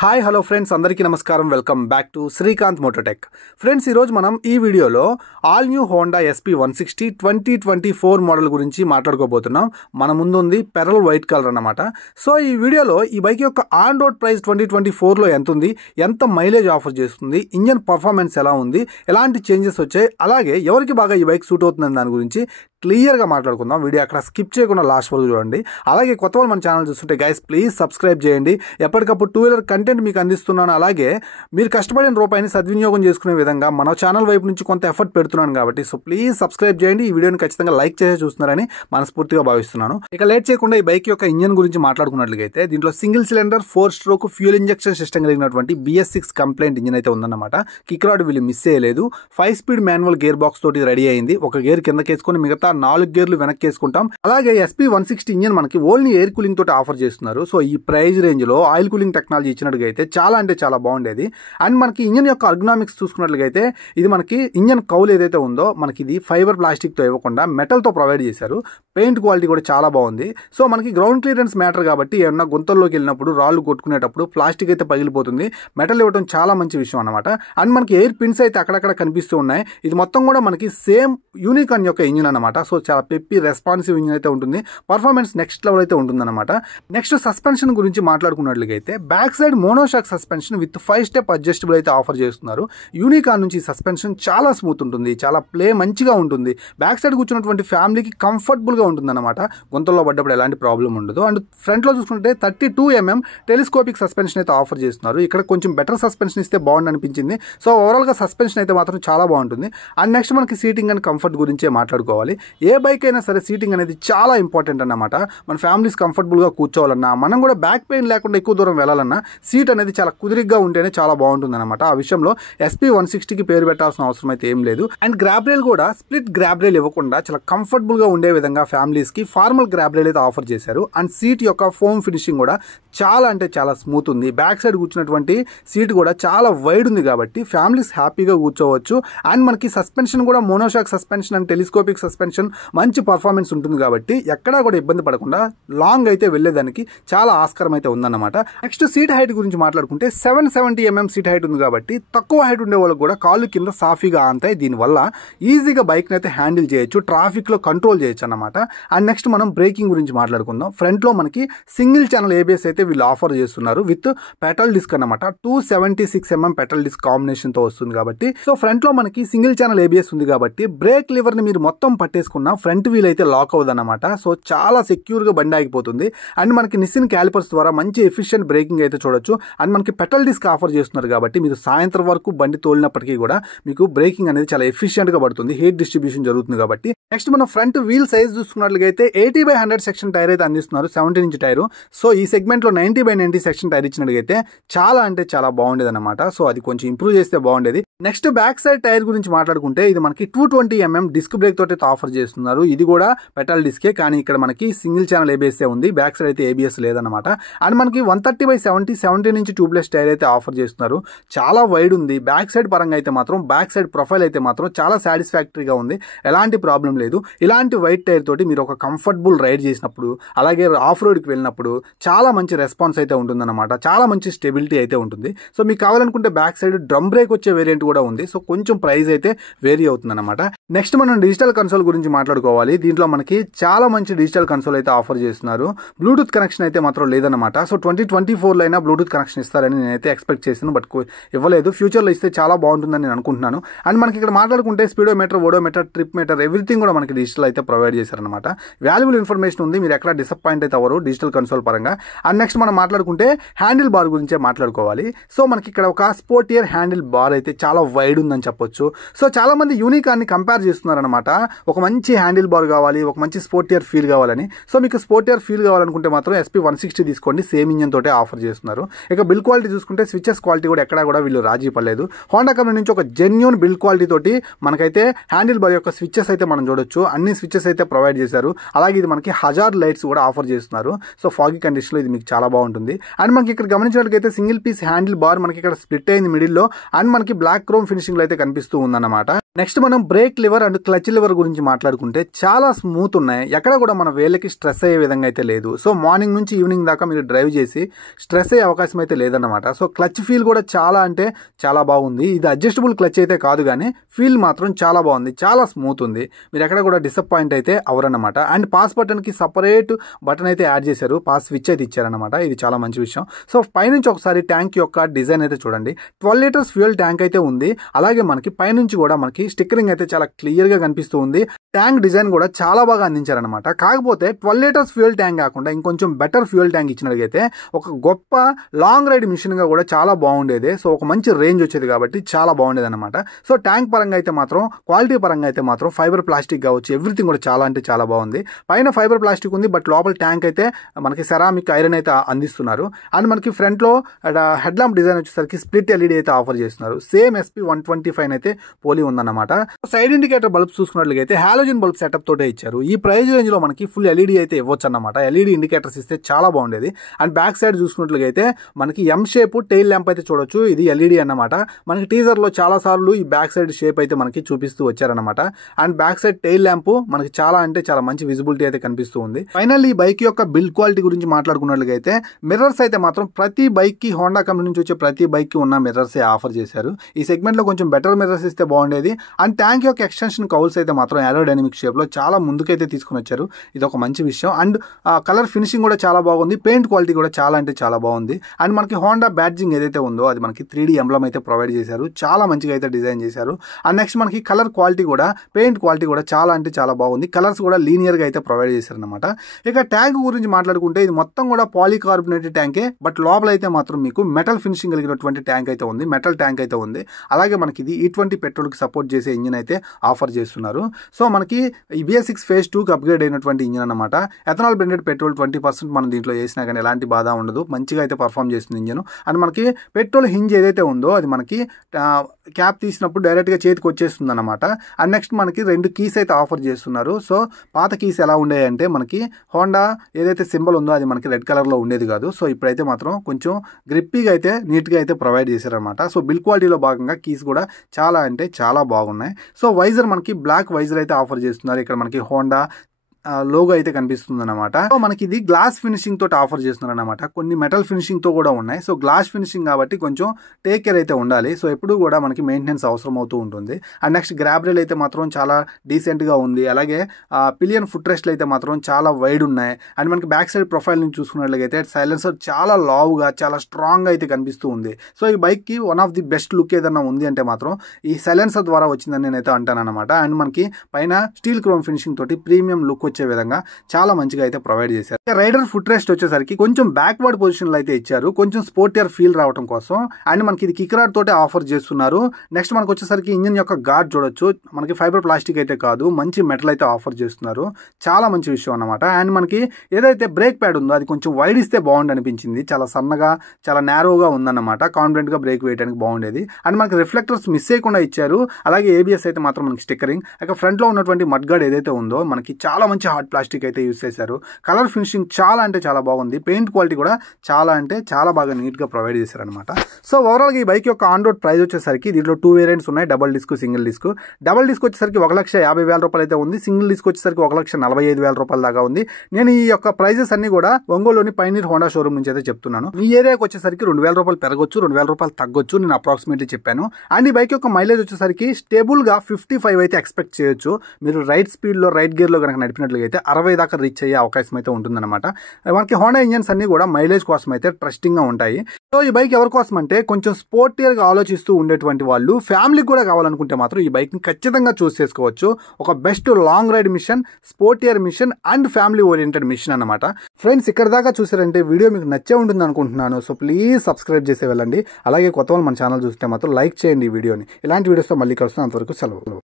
Hi hello friends, అందరికీ నమస్కారం. Welcome back to Srikanth Mototech. Friends, ఈరోజు మనం ఈ వీడియోలో all new Honda SP160 2024 model గురించి మాట్లాడుకోబోతున్నాం. మన ముందు ఉంది పెరల్ వైట్ కలర్ అన్నమాట. సో ఈ వీడియోలో ఈ బైక్ యొక్క ఆన్ రోడ్ ప్రైస్ 2024లో ఎంత ఉంది, ఎంత మైలేజ్ ఆఫర్ చేస్తుంది, ఇంజన్ పర్ఫార్మెన్స్ ఎలా ఉంది, ఎలాంటి చేంజెస్ వచ్చాయి, అలాగే ఎవరికి బాగా ఈ బైక్ సూట్ అవుతుందని దాని గురించి క్లియర్గా మాట్లాడుకుందాం. వీడియో అక్కడ స్కిప్ చేయకుండా లాస్ట్ వరకు చూడండి. అలాగే కొత్త వాళ్ళు మన ఛానల్ చూస్తుంటే గైస్ ప్లీజ్ సబ్స్క్రైబ్ చేయండి. ఎప్పటికప్పుడు టూ వీలర్ కంటెంట్ మీకు అందిస్తున్నాను. అలాగే మీరు కష్టపడిన రూపాయిని సద్వినియోగం చేసుకునే విధంగా మన ఛానల్ వైపు నుంచి కొంత ఎఫర్ట్ పెడుతున్నాను కాబట్టి సో ప్లీజ్ సబ్స్క్రైబ్ చేయండి. ఈ వీడియోని ఖచ్చితంగా లైక్ చేసి చూస్తున్నారని మనస్ఫూర్తిగా భావిస్తున్నాను. ఇక లేట్ చేయకుండా ఈ బైక్ యొక్క ఇంజన్ గురించి మాట్లాడుకున్నట్లయితే దీంట్లో single cylinder 4 stroke fuel injection system కలిగినటువంటి BS6 కంప్లైంట్ ఇంజన్ అయితే ఉందన్నమాట. కిక్ రాడ్ వీళ్ళు మిస్ చేయలేదు. 5 స్పీడ్ మాన్యువల్ గేర్ బాక్స్ తోటి రెడీ అయింది. ఒక గేర్ కిందకేసుకొని మిగతా 4 గేర్లు వెనక్కి వేసుకుంటాం. అలాగే SP160 ఇంజన్ మనకి ఓన్లీ ఎయిర్ కూలింగ్ తోటి ఆఫర్ చేస్తున్నారు. సో ఈ ప్రైస్ రేంజ్ లో ఆయిల్ కూలింగ్ టెక్నాలజీ ఇచ్చినట్టుగా అయితే చాలా అంటే చాలా బాగుండేది. అండ్ మనకి ఇంజన్ యొక్క అర్గనామిక్స్ చూసుకున్నట్లయితే ఇది మనకి ఇంజన్ కౌల్ ఏదైతే ఉందో మనకి ఇది ఫైబర్ ప్లాస్టిక్ తో ఇవ్వకుండా మెటల్ తో ప్రొవైడ్ చేశారు. పెయింట్ క్వాలిటీ కూడా చాలా బాగుంది. సో మనకి గ్రౌండ్ క్లియరెన్స్ మ్యాటర్ కాబట్టి ఏమన్నా గుంతల్లోకి వెళ్ళినప్పుడు రాళ్ళు కొట్టుకునేటప్పుడు ప్లాస్టిక్ అయితే పగిలిపోతుంది. మెటల్ ఇవ్వడం చాలా మంచి విషయం అనమాట. అండ్ మనకి ఎయిర్ పిన్స్ అయితే అక్కడక్కడ కనిపిస్తూ ఉన్నాయి. ఇది మొత్తం కూడా మనకి సేమ్ యూనికాన్ యొక్క ఇంజన్ అనమాట. సో చాలా పెప్పి రెస్పాన్సివ్ ఇంజన్ అయితే ఉంటుంది. పర్ఫార్మెన్స్ నెక్స్ట్ లెవెల్ అయితే ఉంటుందన్నమాట. నెక్స్ట్ సస్పెన్షన్ గురించి మాట్లాడుకున్నట్లయితే back side monoshock suspension with 5 step adjustable అయితే ఆఫర్ చేస్తున్నారు. యూనికాన్ నుంచి సస్పెన్షన్ చాలా స్మూత్ ఉంటుంది, చాలా మంచిగా ఉంటుంది. బ్యాక్ సైడ్ కూర్చున్నటువంటి ఫ్యామిలీకి కంఫర్టబుల్ గా ఉంటుంది అనమాట. గుంతల్లో పడ్డప్పుడు ఎలాంటి ప్రాబ్లం ఉండదు. అండ్ ఫ్రంట్ లో చూసుకుంటే 32mm టెలిస్కోపిక్ సస్పెన్షన్ అయితే ఆఫర్ చేస్తున్నారు. ఇక్కడ కొంచెం బెటర్ సస్పెన్షన్ ఇస్తే బాగుంది అనిపించింది. సో ఓవరాల్ గా సస్పెన్షన్ అయితే మాత్రం చాలా బాగుంటుంది. అండ్ నెక్స్ట్ మనకి సీటింగ్ అండ్ కంఫర్ట్ గురించే మాట్లాడుకోవాలి. ఏ బైక్ అయినా సరే సీటింగ్ అనేది చాలా ఇంపార్టెంట్ అన్నమాట. మన ఫ్యామిలీస్ కంఫర్టబుల్ గా కూర్చోవాలన్నా, మనం కూడా బ్యాక్ పెయిన్ లేకుండా ఎక్కువ దూరం వెళ్ళాలన్నా సీట్ అనేది చాలా కుదిరిగ్గా ఉంటేనే చాలా బాగుంటుంది అనమాట. ఆ విషయంలో SP160కి పేరు పెట్టాల్సిన అవసరం అయితే ఏం లేదు. అండ్ గ్రాబ్ రైల్ కూడా స్ప్లిట్ గ్రాబ్ రైల్ ఇవ్వకుండా చాలా కంఫర్టబుల్ గా ఉండే విధంగా ఫ్యామిలీస్ కి ఫార్మల్ గ్రాబ్ రైల్ అయితే ఆఫర్ చేశారు. అండ్ సీట్ యొక్క ఫోమ్ ఫినిషింగ్ కూడా చాలా అంటే చాలా స్మూత్ ఉంది. బ్యాక్ సైడ్ కూర్చున్నటువంటి సీట్ కూడా చాలా వైడ్ ఉంది కాబట్టి ఫ్యామిలీస్ హ్యాపీగా కూర్చోవచ్చు. అండ్ మనకి సస్పెన్షన్ కూడా monoshock suspension and telescopic suspension మంచి పర్ఫార్మెన్స్ ఉంటుంది కాబట్టి ఎక్కడా కూడా ఇబ్బంది పడకుండా లాంగ్ అయితే వెళ్లేదానికి చాలా ఆస్కారం అయితే ఉందన్నమాట. నెక్స్ట్ సీట్ హైట్ గురించి మాట్లాడుకుంటే 770mm సీట్ హైట్ ఉంది కాబట్టి తక్కువ హైట్ ఉండే వాళ్ళకి కూడా కాళ్ళు కింద సాఫీగా ఆంతాయి. దీనివల్ల ఈజీగా బైక్ అయితే హ్యాండిల్ చేయొచ్చు, ట్రాఫిక్ లో కంట్రోల్ చేయొచ్చు అన్నమాట. అండ్ నెక్స్ట్ మనం బ్రేకింగ్ గురించి మాట్లాడుకుందాం. ఫ్రంట్ లో మనకి సింగిల్ ఛానల్ ABS అయితే వీళ్ళు ఆఫర్ చేస్తున్నారు విత్ పెటల్ డిస్క్ అన్నమాట. 276mm పెటల్ డిస్క్ కాంబినేషన్ తో వస్తుంది కాబట్టి సో ఫ్రంట్ లో మనకి సింగిల్ ఛానల్ ABS ఉంది కాబట్టి బ్రేక్ లివర్ ని మీరు మొత్తం పట్టేసుకున్న ఫ్రంట్ వీల్ అయితే లాక్ అవ్వదు అనమాట. సో చాలా సెక్యూర్ గా బండి ఆగిపోతుంది. అండ్ మనకి నిస్సిన్ క్యాలిపర్స్ ద్వారా మంచి ఎఫిషియెంట్ బ్రేకింగ్ అయితే చూడొచ్చు. అండ్ మనకి పెటల్ డిస్క్ ఆఫర్ చేస్తున్నారు కాబట్టి మీరు సాయంత్రం వరకు బండి తోలినప్పటికీ కూడా మీకు బ్రేకింగ్ అనేది చాలా ఎఫిషియెంట్ గా పడుతుంది. హీట్ డిస్ట్రిబ్యూషన్ జరుగుతుంది కాబట్టి. నెక్స్ట్ మనం ఫ్రంట్ వీల్ సైజ్ చూసుకున్నట్లయితే 80/100 సెక్షన్ టైర్ అయితే అందిస్తున్నారు. 17 ఇంచ్ టైర్. సో ఈ సెగ్మెంట్ లో 90/90 సెక్షన్ టైర్ ఇచ్చినట్లయితే చాలా అంటే చాలా బాగుండేది అనమాట. సో అది కొంచెం ఇంప్రూవ్ చేస్తే బాగుండేది. నెక్స్ట్ బ్యాక్ సైడ్ టైర్ గురించి మాట్లాడుకుంటే ఇది మనకి 220mm డిస్క్ బ్రేక్ తోటి ఆఫర్ చేస్తున్నారు. ఇది కూడా పెటల్ డిస్కే కానీ ఇక్కడ మనకి సింగిల్ ఛానల్ ABS ఉంది. బ్యాక్ సైడ్ అయితే ABS లేదనమాట. అండ్ మనకి 130/70 17 ఇంచ్ ట్యూబ్లెస్ టైర్ అయితే ఆఫర్ చేస్తున్నారు. చాలా వైడ్ ఉంది. బ్యాక్ సైడ్ పరంగా అయితే మాత్రం బ్యాక్ సైడ్ ప్రొఫైల్ అయితే మాత్రం చాలా సాటిస్ఫాక్టరీగా ఉంది. ఎలాంటి ప్రాబ్లం లేదు. ఇలాంటి వైట్ టైర్ తోటి మీరు ఒక కంఫర్టబుల్ రైడ్ చేసినప్పుడు అలాగే ఆఫ్ రోడ్కి వెళ్ళినప్పుడు చాలా మంచి రెస్పాన్స్ అయితే ఉంటుందన్నమాట. చాలా మంచి స్టెబిలిటీ అయితే ఉంటుంది. సో మీకు కావాలనుకుంటే బ్యాక్ సైడ్ డ్రమ్ బ్రేక్ వచ్చే వేరియంట్ కూడా ఉంది. సో కొంచెం ప్రైస్ అయితే వేరీ అవుతుంది అనమాట. నెక్స్ట్ మనం డిజిటల్ కన్సోల్ గురించి మాట్లాడుకోవాలి. దీంట్లో మనకి చాలా మంచి డిజిటల్ కన్సోల్ అయితే ఆఫర్ చేస్తున్నారు. బ్లూటూత్ కనెక్షన్ అయితే మాత్రం లేదన్నమాట. సో 2024లో అయినా బ్లూటూత్ కనెక్షన్ ఇస్తారని నేనైతే ఎక్స్పెక్ట్ చేశాను. బట్ ఇవ్వలేదు. ఫ్యూచర్లో ఇస్తే చాలా బాగుంటుందని నేను అనుకుంటున్నాను. అండ్ మనకి ఇక్కడ మాట్లాడుకుంటే speedometer, odometer, trip meter everything కూడా మనకి డిజిటల్ అయితే ప్రొవైడ్ చేశారనమాట. వాల్యుబుల్ ఇన్ఫర్మేషన్ ఉంది. మీరు ఎక్కడ డిసప్పాయింట్ అయితే అవ్వరు డిజిటల్ కన్సోల్ పరంగా. అండ్ నెక్స్ట్ మనం మాట్లాడుకుంటే హ్యాండిల్ బార్ గురించే మాట్లాడుకోవాలి. సో మనకి ఇక్కడ ఒక స్పోర్టియర్ హ్యాండిల్ బార్ అయితే చాలా వైడ్ ఉందని చెప్పొచ్చు. సో చాలా మంది యూనికాన్ ని కంపేర్ చేస్తున్నారు అనమాట. ఒక మంచి హ్యాండిల్ బార్ కావాలి, ఒక మంచి స్పోర్టియర్ ఫీల్ కావాలని. సో మీకు స్పోర్టియర్ ఫీల్ కావాలనుకుంటే మాత్రం SP160 తీసుకోండి. సేమ్ ఇంజన్ తోటే ఆఫర్ చేస్తున్నారు. ఇక బిల్డ్ క్వాలిటీ చూసుకుంటే స్విచెస్ క్వాలిటీ కూడా ఎక్కడా కూడా వీళ్ళు రాజీ పడలేదు. హోండా కంపెనీ నుంచి ఒక జెన్యూన్ బిల్డ్ క్వాలిటీ తోటి మనకైతే హ్యాండిల్ బార్ యొక్క స్విచెస్ అయితే మనం చూడొచ్చు. అన్ని స్విచెస్ అయితే ప్రొవైడ్ చేశారు. అలాగే ఇది మనకి హజార్డ్ లైట్స్ కూడా ఆఫర్ చేస్తున్నారు. సో ఫాగీ కండిషన్ లో ఇది మీకు చాలా బాగుంటుంది. అండ్ మనకి ఇక్కడ గమనించినట్లయితే సింగిల్ పీస్ హ్యాండిల్ బార్ మనకి ఇక్కడ స్ప్లిట్ అయింది మిడిల్ లో. అండ్ మనకి బ్లాక్ క్రోమ్ ఫినిషింగ్ లో అయితే కనిపిస్తూ ఉందన్నమాట. నెక్స్ట్ మనం break liver and clutch liver గురించి మాట్లాడుకుంటే చాలా స్మూత్ ఉన్నాయి, ఎక్కడ కూడా మన వేళ్ళకి స్ట్రెస్ అయ్యే విధంగా అయితే లేదు. సో మార్నింగ్ నుంచి ఈవినింగ్ దాకా మీరు డ్రైవ్ చేసి స్ట్రెస్ అయ్యే అవకాశం అయితే లేదన్నమాట. సో క్లచ్ ఫీల్ కూడా చాలా అంటే చాలా బాగుంది. ఇది అడ్జస్టబుల్ క్లచ్ అయితే కాదు కానీ ఫీల్ మాత్రం చాలా బాగుంది, చాలా స్మూత్ ఉంది. మీరు ఎక్కడ కూడా డిసప్పాయింట్ అయితే అవరన్నమాట. అండ్ పాస్ బటన్కి సపరేట్ బటన్ అయితే యాడ్ చేశారు, పాస్ స్విచ్ అయితే ఇచ్చారనమాట. ఇది చాలా మంచి విషయం. సో పైనుంచి ఒకసారి ట్యాంక్ యొక్క డిజైన్ అయితే చూడండి. 12 లీటర్స్ ఫ్యూయల్ ట్యాంక్ అయితే ఉంది. అలాగే మనకి పైనుంచి కూడా మనకి స్టిక్కరింగ్ అయితే చాలా క్లియర్ గా కనిపిస్తూ ఉంది. ట్యాంక్ డిజైన్ కూడా చాలా బాగా అందించారనమాట. కాకపోతే 12 లీటర్స్ ఫ్యూయల్ ట్యాంక్ కాకుండా ఇంకొంచెం బెటర్ ఫ్యూయల్ ట్యాంక్ ఇచ్చినట్లయితే ఒక గొప్ప లాంగ్ రైడ్ మిషన్ గా కూడా చాలా బాగుండేది. సో ఒక మంచి రేంజ్ వచ్చేది కాబట్టి చాలా బాగుండేది అనమాట. సో ట్యాంక్ పరంగా అయితే మాత్రం, క్వాలిటీ పరంగా అయితే మాత్రం ఫైబర్ ప్లాస్టిక్ కావచ్చు, ఎవ్రీథింగ్ కూడా చాలా అంటే చాలా బాగుంది. పైన ఫైబర్ ప్లాస్టిక్ ఉంది, బట్ లోపల ట్యాంక్ అయితే మనకి సెరామిక్ ఐరన్ అయితే అందిస్తున్నారు. అండ్ మనకి ఫ్రంట్ లో హెడ్ ల్యాంప్ డిజైన్ వచ్చేసరికి స్ప్లిట్ ఎల్ఈడి అయితే ఆఫర్ చేస్తున్నారు. సేమ్ SP125 అయితే పోలి ఉందన్నమాట. సైడ్ ఇండికేటర్ బల్బ్స్ చూసుకున్నట్లయితే హాలోజన్ బల్బ్ సెటప్ తోటే ఇచ్చారు. ఈ ప్రైస్ రేంజ్ లో మనకి ఫుల్ ఎల్ఈడి అయితే ఇవ్వచ్చు అన్నమాట. ఎల్ఈడి ఇండికేటర్స్ ఇస్తే చాలా బాగుండేది. అండ్ బ్యాక్ సైడ్ చూసుకున్నట్లయితే మనకి ఎం షేప్ టెయిల్ ల్యాంప్ అయితే చూడొచ్చు. ఇది ఎల్ఈడి అన్నమాట. మనకి టీజర్ లో చాలా సార్లు ఈ బ్యాక్ సైడ్ షేప్ అయితే మనకి చూపిస్తూ వచ్చారన్నమాట. And back side tail lamp మనకి చాలా అంటే చాలా మంచి విజిబిలిటీ అయితే కనిపిస్తూ ఉంది. ఫైనల్ ఈ బైక్ యొక్క బిల్డ్ క్వాలిటీ గురించి మాట్లాడుకున్నట్లయితే మిర్రర్స్ అయితే మాత్రం ప్రతి బైక్ కి, హోండా కంపెనీ నుంచి వచ్చే ప్రతి బైక్ కి ఉన్న మిర్రర్స్ ఆఫర్ చేశారు. ఈ సెగ్మెంట్ లో కొంచెం బెటర్ మిర్రర్స్ ఇస్తే బాగుండేది. అండ్ ట్యాంక్ యొక్క ఎక్స్టెన్షన్ కౌల్స్ అయితే మాత్రం ఏరోడైనమిక్ షేప్ లో చాలా ముందుకైతే తీసుకుని వచ్చారు. ఇది ఒక మంచి విషయం. అండ్ కలర్ ఫినిషింగ్ కూడా చాలా బాగుంది. పెయింట్ క్వాలిటీ కూడా చాలా అంటే చాలా బాగుంది. అండ్ మనకి హోండా బ్యాడ్జింగ్ ఏదైతే ఉందో అది మనకి 3D ఎంబ్లమ్ అయితే ప్రొవైడ్ చేశారు. చాలా మంచిగా అయితే డిజైన్ చేశారు. అండ్ నెక్స్ట్ మనకి కలర్ క్వాలిటీ కూడా, పెయింట్ క్వాలిటీ కూడా చాలా అంటే చాలా బాగుంది. కలర్స్ కూడా లీనియర్ గా అయితే ప్రొవైడ్ చేశారు అనమాట. ఇక ట్యాంక్ గురించి మాట్లాడుకుంటే ఇది మొత్తం కూడా పాలీకార్బోనేటెడ్ ట్యాంకే, బట్ లోపల అయితే మాత్రం మీకు మెటల్ ఫినిషింగ్ కలిగినటువంటి ట్యాంక్ అయితే ఉంది, మెటల్ ట్యాంక్ అయితే ఉంది. అలాగే మనకి ఇది E20 పెట్రోల్ కి సపోర్ట్ చేసే ఇంజిన్ అయితే ఆఫర్ చేస్తున్నారు. సో మనకి BS6 phase 2 కి అప్గ్రేడ్ అయినటువంటి ఇంజిన్ అనమాట. ఎథనాల్ బ్లెండెడ్ పెట్రోల్ 20% మనం దీంట్లో వేసినా కానీ ఎలాంటి బాధ ఉండదు, మంచిగా అయితే పర్ఫామ్ చేస్తుంది ఇంజిన్. అండ్ మనకి పెట్రోల్ హింజ్ ఏదైతే ఉందో అది మనకి క్యాప్ తీసినప్పుడు డైరెక్ట్ గా చేతికి వచ్చేస్తుంది అనమాట. అండ్ నెక్స్ట్ మనకి 2 కీస్ అయితే ఆఫర్ చేస్తున్నారు. సో పాత కీస్ ఎలా ఉండేయంటే మనకి హోండా ఏదైతే సింబల్ ఉందో అది మనకి రెడ్ కలర్ లో ఉండేది కాదు. సో ఇప్పుడైతే మాత్రం కొంచెం గ్రిప్పీగా అయితే నీట్ గా అయితే ప్రొవైడ్ చేశారనమాట. సో బిల్డ్ క్వాలిటీలో భాగంగా కీస్ కూడా చాలా అంటే చాలా బాగున్నాయి. సో వైజర్ మనకి బ్లాక్ వైజర్ అయితే ఆఫర్ చేస్తున్నారు. ఇక్కడ మనకి హోండా లోగో అయితే కనిపిస్తుంది అనమాట. సో మనకి ఇది గ్లాస్ ఫినిషింగ్ తోటి ఆఫర్ చేస్తున్నారు అనమాట. కొన్ని మెటల్ ఫినిషింగ్ తో కూడా ఉన్నాయి. సో గ్లాస్ ఫినిషింగ్ కాబట్టి కొంచెం టేక్ కేర్ అయితే ఉండాలి. సో ఎప్పుడు కూడా మనకి మెయింటెనెన్స్ అవసరం అవుతూ ఉంటుంది. అండ్ నెక్స్ట్ గ్రాబ్ రైల్ అయితే మాత్రం చాలా డీసెంట్ గా ఉంది. అలాగే పిలియన్ ఫుట్ రెస్ట్లు అయితే మాత్రం చాలా వైడ్ ఉన్నాయి. అండ్ మనకి బ్యాక్ సైడ్ ప్రొఫైల్ నుంచి చూసుకున్నట్లయితే సైలెన్సర్ చాలా లావుగా, చాలా స్ట్రాంగ్ గా అయితే కనిపిస్తూ ఉంది. సో ఈ బైక్ కి one of the best look ఏదన్నా ఉంది అంటే మాత్రం ఈ సైలెన్సర్ ద్వారా వచ్చిందని నేనైతే అంటాను అనమాట. అండ్ మనకి పైన స్టీల్ క్రోమ్ ఫినిషింగ్ తోటి ప్రీమియం లుక్ వచ్చే విధంగా చాలా మంచిగా అయితే ప్రొవైడ్ చేశారు. రైడర్ ఫుట్ రెస్ట్ వచ్చేసరికి కొంచెం బ్యాక్వర్డ్ పొజిషన్ లో అయితే ఇచ్చారు, కొంచెం స్పోర్టియర్ ఫీల్ రావడం కోసం. అండ్ మనకి ఇది కిక్ రాడ్ తోటే ఆఫర్ చేస్తున్నారు. నెక్స్ట్ మనకు వచ్చేసరికి ఇంజిన్ యొక్క గార్డ్ చూడొచ్చు. మనకి ఫైబర్ ప్లాస్టిక్ అయితే కాదు, మంచి మెటల్ అయితే ఆఫర్ చేస్తున్నారు. చాలా మంచి విషయం అన్నమాట. అండ్ మనకి ఏదైతే బ్రేక్ ప్యాడ్ ఉందో అది కొంచెం వైడ్ ఇస్తే బాగుంది అనిపించింది. చాలా సన్నగా, చాలా నేరోగా ఉందన్నమాట. కాన్ఫిడెంట్ గా బ్రేక్ వేయడానికి బాగుండేది. అండ్ మనకి రిఫ్లెక్టర్స్ మిస్ చేయకుండా ఇచ్చారు. అలాగే ABS అయితే మాత్రం మనకి స్టిక్కరింగ్. ఇక ఫ్రంట్ లో ఉన్నటువంటి మడ్ గార్డ్ ఏదైతే ఉందో మనకి చాలా మంచి హార్డ్ ప్లాస్టిక్ అయితే యూస్ చేశారు. కలర్ ఫినిషింగ్ చాలా అంటే చాలా బాగుంది. పెయింట్ క్వాలిటీ కూడా చాలా అంటే చాలా బాగా నీట్ గా ప్రొవైడ్ చేశారు అనమాట. సో ఓవరాల్ గా ఈ బైక్ యొక్క ఆన్ రోడ్ ప్రైస్ వచ్చేసరికి దీంట్లో 2 వేరియంట్స్ ఉన్నాయి, double disc, single disc. Double disc వచ్చేసరికి 1,50,000 రూపాయలు అయితే ఉంది. సింగిల్ డిస్క్ వచ్చేసరికి 1,45,000 రూపాయల దాకా ఉంది. నేను ఈ యొక్క ప్రైజెస్ అన్ని కూడా ఒంగోలులోని పైనీర్ హోండా షోరూమ్ నుంచి అయితే చెప్తున్నాను. మీ ఏరియాకి వచ్చేసరికి 2,000 రూపాయలు పెరగొచ్చు, 2,000 రూపాయలు తగ్గొచ్చు, నేను అప్రాక్సిమేట్లీ చెప్పాను. అండ్ ఈ బైక్ యొక్క మైలేజ్ వచ్చేసరికి స్టేబుల్ గా 55 అయితే ఎక్స్పెక్ట్ చేయొచ్చు. మీరు రైట్ స్పీడ్ లో, రైట్ గేర్ లో కనుక నడిపినట్లయితే 60 దాకా రీచ్ అయ్యే అవకాశం అయితే ఉంటుందన్నమాట. మనకి హోండా ఇంజన్స్ అన్ని కూడా మైలేజ్ కోసం అయితే ట్రస్టింగ్ గా ఉంటాయి. సో ఈ బైక్ ఎవరి కోసం అంటే కొంచెం స్పోర్టియర్ గా ఆలోచిస్తూ ఉండేటువంటి వాళ్ళు, ఫ్యామిలీకి కూడా కావాలనుకుంటే మాత్రం ఈ బైక్ ని ఖచ్చితంగా చూస్ చేసుకోవచ్చు. ఒక best long ride machine, sportier machine and family oriented machine అన్నమాట. ఫ్రెండ్స్ ఇక్కడ దాకా చూసారంటే వీడియో మీకు నచ్చే ఉంటుంది అనుకుంటున్నాను. సో ప్లీజ్ సబ్స్క్రైబ్ చేసే వెళ్ళండి. అలాగే కొత్త వాళ్ళు మన ఛానల్ చూస్తే మాత్రం లైక్ చేయండి ఈ వీడియోని. ఇలాంటి వీడియోస్తో మళ్ళీ కలుస్తాను. అంతవరకు సెలవు.